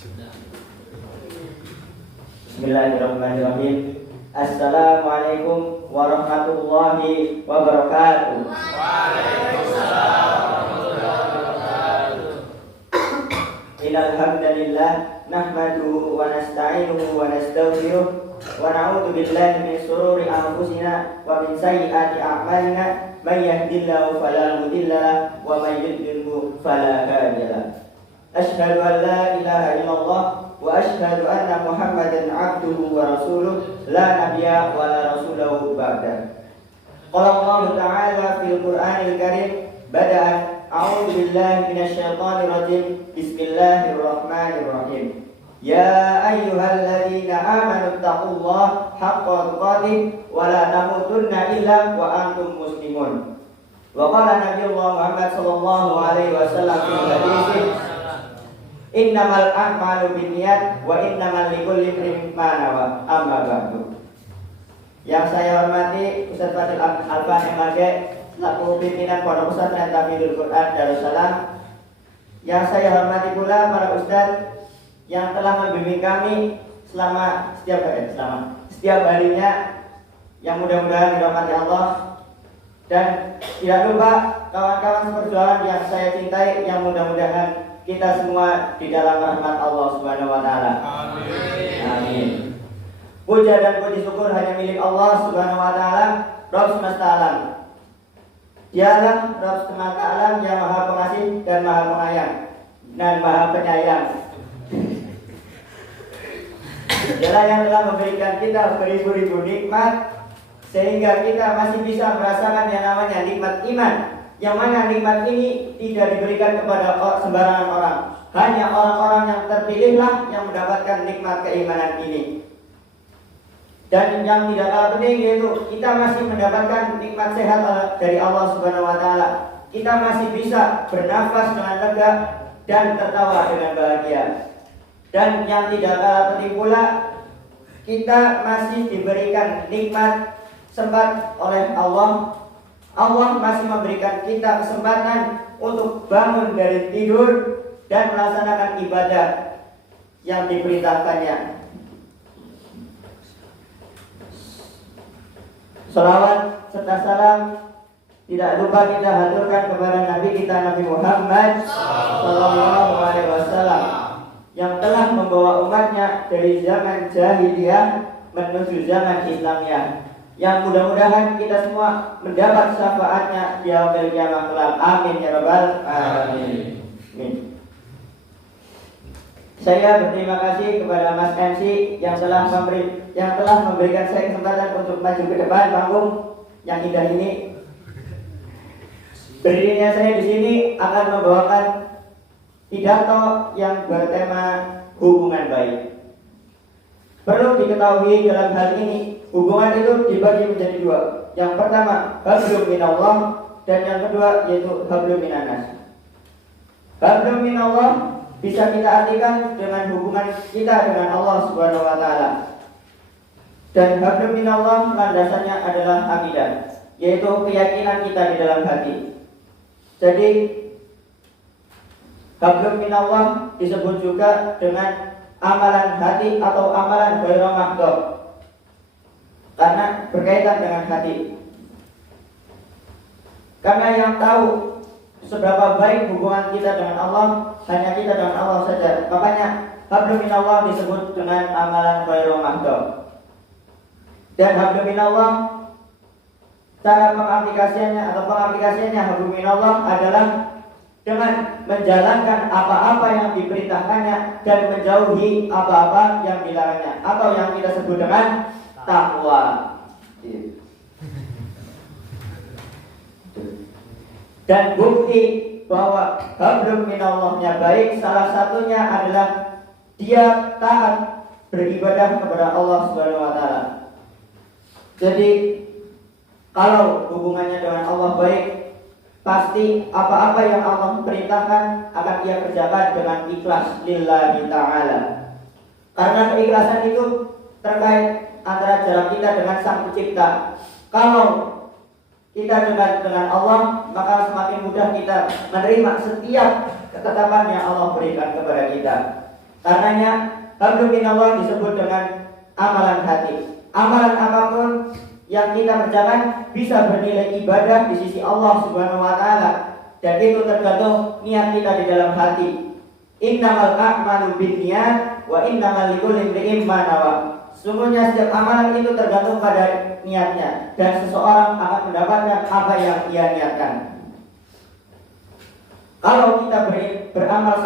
Bismillahirrahmanirrahim. Assalamualaikum warahmatullahi wabarakatuh. Waalaikumsalam warahmatullahi wabarakatuh. Innal hamdalillah nahmaduhu wa nasta'inuhu wa nastaghfiruh wa na'udzu billahi min shururi anfusina wa min sayyiati a'malina. May yahdihillahu fala mudilla lahu wa may yudlilhu fala hadiya lahu. Asyhadu an la ilaha illallah wa asyhadu anna Muhammadan abduhu wa rasuluh la nabiyya wa la rasulahu ba'da. Qala Allah ta'ala fil Qur'anil Karim bada'an a'udzu billahi minasyaitonir rajim. Bismillahirrahmanirrahim. Ya ayyuhalladzina amanu taqullaha haqqa tuqatih wa la tamutunna illa wa antum muslimun. Wa qala Nabiullah Muhammad sallallahu alaihi wasallam fi hadits innamal a'malu binniyat wa innamal likulli imrin ma nawa. Amma ba'du. Yang saya hormati Ustaz Fadil Alfan MAG selaku pimpinan Pondok Pesantren Tahfidzul Quran Darussalam. Yang saya hormati pula para ustaz yang telah membimbing kami selama setiap harinya, yang mudah-mudahan dirahmati Allah. Dan tidak lupa kawan-kawan seperjuangan yang saya cintai, yang mudah-mudahan kita semua di dalam rahmat Allah Subhanahu wa taala. Amin. Amin. Puja dan puji syukur hanya milik Allah Subhanahu wa taala, Rabb semesta alam. Dialah Rabb semesta alam yang Maha Pengasih dan Maha Penyayang dan Maha Penyayang. Dialah yang telah memberikan kita beribu-ribu nikmat sehingga kita masih bisa merasakan yang namanya nikmat iman. Yang mana nikmat ini tidak diberikan kepada sembarangan orang. Hanya orang-orang yang terpilihlah yang mendapatkan nikmat keimanan ini. Dan yang tidak kalah penting yaitu kita masih mendapatkan nikmat sehat dari Allah Subhanahu wa taala. Kita masih bisa bernafas dengan lega dan tertawa dengan bahagia. Dan yang tidak kalah penting pula, kita masih diberikan nikmat sempat oleh Allah. Allah masih memberikan kita kesempatan untuk bangun dari tidur dan melaksanakan ibadah yang diperintahkannya. Salawat serta salam tidak lupa kita haturkan kepada Nabi kita Nabi Muhammad sallallahu alaihi wasallam yang telah membawa umatnya dari zaman jahiliyah menuju zaman Islamnya. Yang mudah-mudahan kita semua mendapat syafaatnya di yaumil qiyamah kelak. Amin ya rabbal alamin. Amin. Saya berterima kasih kepada Mas MC yang telah memberikan saya kesempatan untuk maju ke depan panggung yang indah ini. Berdirinya saya di sini akan membawakan pidato yang bertema hubungan baik. Perlu diketahui dalam hal ini, hubungan itu dibagi menjadi dua. Yang pertama, hablum minallah, dan yang kedua yaitu hablum minannas. Hablum minallah bisa kita artikan dengan hubungan kita dengan Allah Subhanahu wa taala. Dan hablum minallah landasannya adalah akidah, yaitu keyakinan kita di dalam hati. Jadi hablum minallah disebut juga dengan amalan hati atau amalan ghairu mahdhur, karena berkaitan dengan hati. Karena yang tahu seberapa baik hubungan kita dengan Allah hanya kita dengan Allah saja. Makanya hablum minallah disebut dengan amalan ghairu mahdhur. Dan hablum minallah, cara pengaplikasiannya hablum minallah adalah dengan menjalankan apa-apa yang diperintahkannya dan menjauhi apa-apa yang dilarangnya, atau yang kita sebut dengan takwa. Dan bukti bahwa hablum minallahnya baik salah satunya adalah dia taat beribadah kepada Allah Subhanahu wa taala. Jadi kalau hubungannya dengan Allah baik, pasti apa-apa yang Allah perintahkan akan ia kerjakan dengan ikhlas lillahi ta'ala. Karena keikhlasan itu terkait antara jarak kita dengan Sang Pencipta. Kalau kita dekat dengan Allah, maka semakin mudah kita menerima setiap ketetapan yang Allah berikan kepada kita. Karenanya hablum minallah disebut dengan amalan hati. Amalan apapun yang kita kerjakan bisa bernilai ibadah di sisi Allah Subhanahu wa taala, dan itu tergantung niat kita di dalam hati. Innamal a'malu binniyat wa innamal likulli imri'in ma nawa. Sungguhnya setiap amalan itu tergantung pada niatnya, dan seseorang akan mendapatkan apa yang ia niatkan. Kalau kita beramal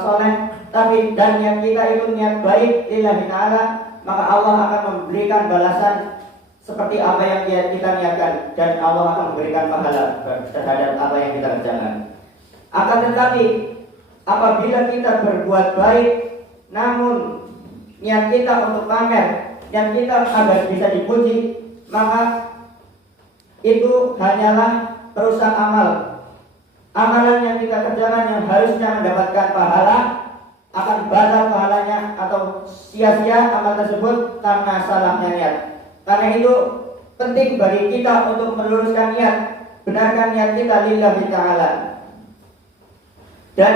soleh, tapi dan niat kita itu niat baik lillahi ta'ala, maka Allah akan memberikan balasan seperti apa yang kita niatkan, dan Allah akan memberikan pahala terhadap apa yang kita kerjakan. Akan tetapi apabila kita berbuat baik namun niat kita untuk pamer, niat kita agar bisa dipuji, maka itu hanyalah perusak amal. Amalan yang kita kerjakan yang harusnya mendapatkan pahala akan batal pahalanya atau sia-sia amal tersebut karena salahnya niat. Karena itu penting bagi kita untuk meluruskan niat, benarkan niat kita lillahi ta'ala. Dan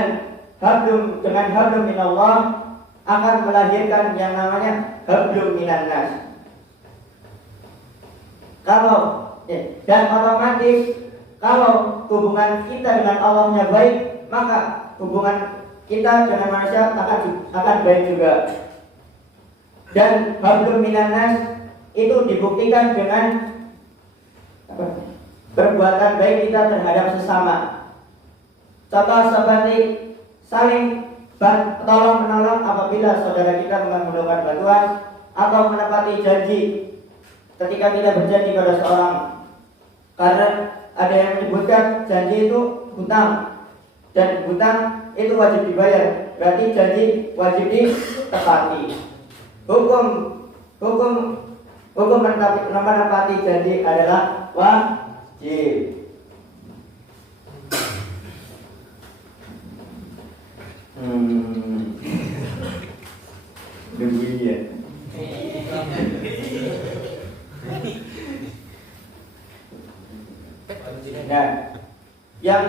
dengan hablum minallah akan melahirkan yang namanya hablum minan nas. Dan otomatis kalau hubungan kita dengan Allahnya baik, maka hubungan kita dengan manusia akan baik juga. Dan hablum minan nas itu dibuktikan dengan perbuatan baik kita terhadap sesama. Contoh seperti saling tolong menolong apabila saudara kita membutuhkan bantuan, atau menepati janji ketika kita berjanji pada seorang. Karena ada yang menyebutkan janji itu hutang, dan hutang itu wajib dibayar, berarti janji wajib ditepati. Hukum menepati janji adalah wajib. Demikian. Nah, yang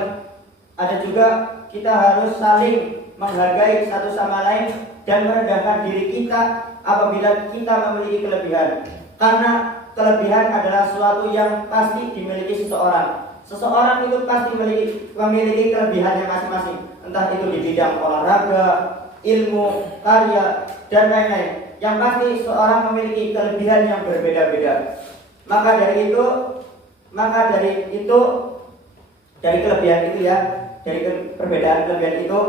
ada juga kita harus saling menghargai satu sama lain dan merendahkan diri kita apabila kita memiliki kelebihan. Karena kelebihan adalah sesuatu yang pasti dimiliki seseorang. Seseorang itu pasti memiliki kelebihannya masing-masing, entah itu di bidang olahraga, ilmu, karya, dan lain-lain. Yang pasti seorang memiliki kelebihan yang berbeda-beda. Maka dari kelebihan itu ya, dari perbedaan kelebihan itu,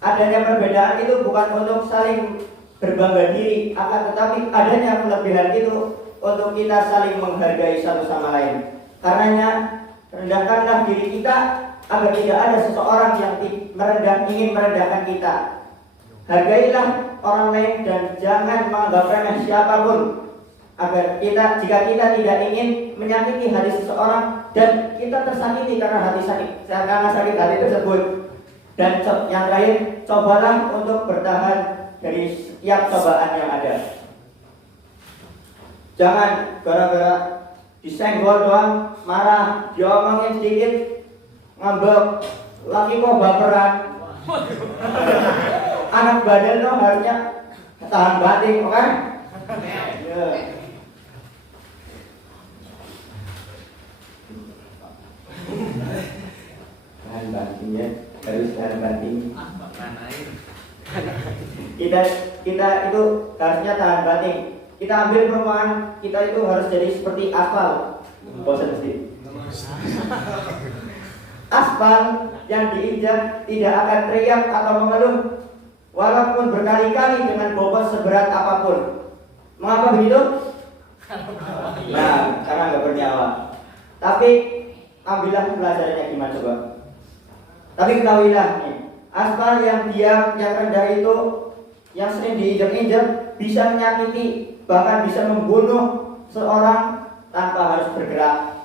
adanya perbedaan itu bukan untuk saling berbangga diri, akan tetapi adanya kelebihan itu untuk kita saling menghargai satu sama lain. Karenanya rendahkanlah diri kita agar tidak ada seseorang yang ingin merendahkan kita. Hargailah orang lain dan jangan menganggap remeh siapapun, agar jika kita tidak ingin menyakiti hati seseorang dan kita tersakiti karena sakit hati tersebut. Dan yang terakhir, cobalah untuk bertahan dari setiap cobaan yang ada. Jangan gara-gara disenggol doang, marah, diomongin sedikit, ngambek, lagi kok baperan. Anak badan lo harusnya tahan batin, oke? Ya. Tahan batin ya, harus tahan batin. Kita itu harusnya tahan batin. Kita ambil perumahan, kita itu harus jadi seperti aspal. Bosan sih. Aspal yang diinjak tidak akan teriak atau mengeluh walaupun berkali-kali dengan bobot seberat apapun. Mengapa begitu? Nah, karena nggak bernyawa. Tapi ambillah pelajarannya gimana coba. Tapi ketahuilah nih, aspal yang diam, yang rendah itu, yang sering diinjak-injak bisa menyakiti, bahkan bisa membunuh seorang tanpa harus bergerak.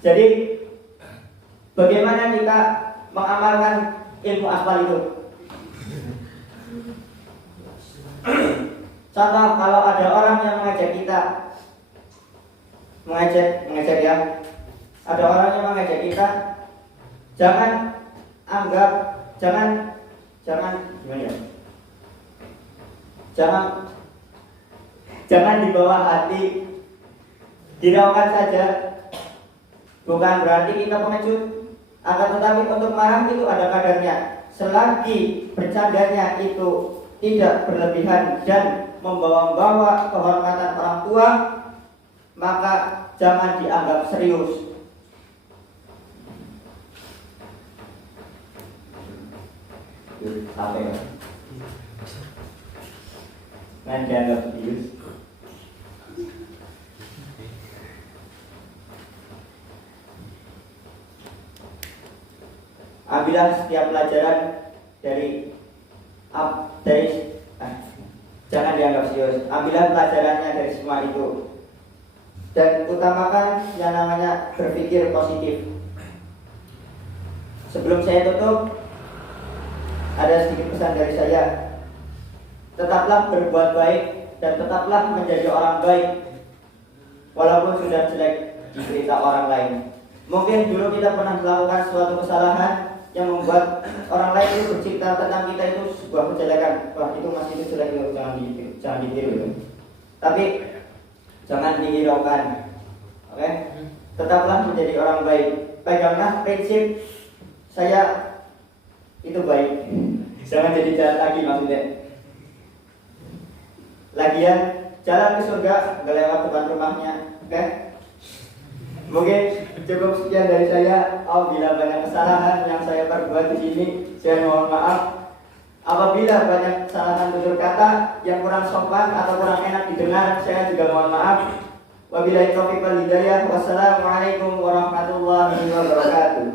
Jadi bagaimana kita mengamalkan ilmu aspal itu? Contoh, kalau ada orang yang mengajak kita, mengajak ya, ada orang yang mengajak kita, jangan jangan gimana ya? Jangan dibawa hati, diraukan saja. Bukan berarti kita pengecut, akan tetapi untuk marah itu ada kadarnya. Selagi bercandanya itu tidak berlebihan dan membawa-bawa kehormatan orang tua, maka jangan dianggap serius. Sampai kan dianggap serius. Ambillah setiap pelajaran jangan dianggap serius. Ambillah pelajarannya dari semua itu dan utamakan yang namanya berpikir positif. Sebelum saya tutup, ada sedikit pesan dari saya. Tetaplah berbuat baik dan tetaplah menjadi orang baik walaupun sudah jelek di cerita orang lain. Mungkin dulu kita pernah melakukan suatu kesalahan yang membuat orang lain itu bercerita tentang kita itu sebuah kejelekan. Wah, itu masih itu jelek, jangan ditiru. Tapi jangan dihiraukan. Oke? Tetaplah menjadi orang baik. Peganglah prinsip saya itu baik. Jangan jadi jahat lagi maksudnya. Lagian jalan ke surga nggak lewat depan rumahnya. Oke? Mungkin cukup sekian dari saya. Apabila banyak kesalahan yang saya perbuat di sini, saya mohon maaf. Apabila banyak kesalahan tutur kata yang kurang sopan atau kurang enak didengar, saya juga mohon maaf. Wabillahi taufiq wal hidayah. Wassalamualaikum warahmatullahi wabarakatuh.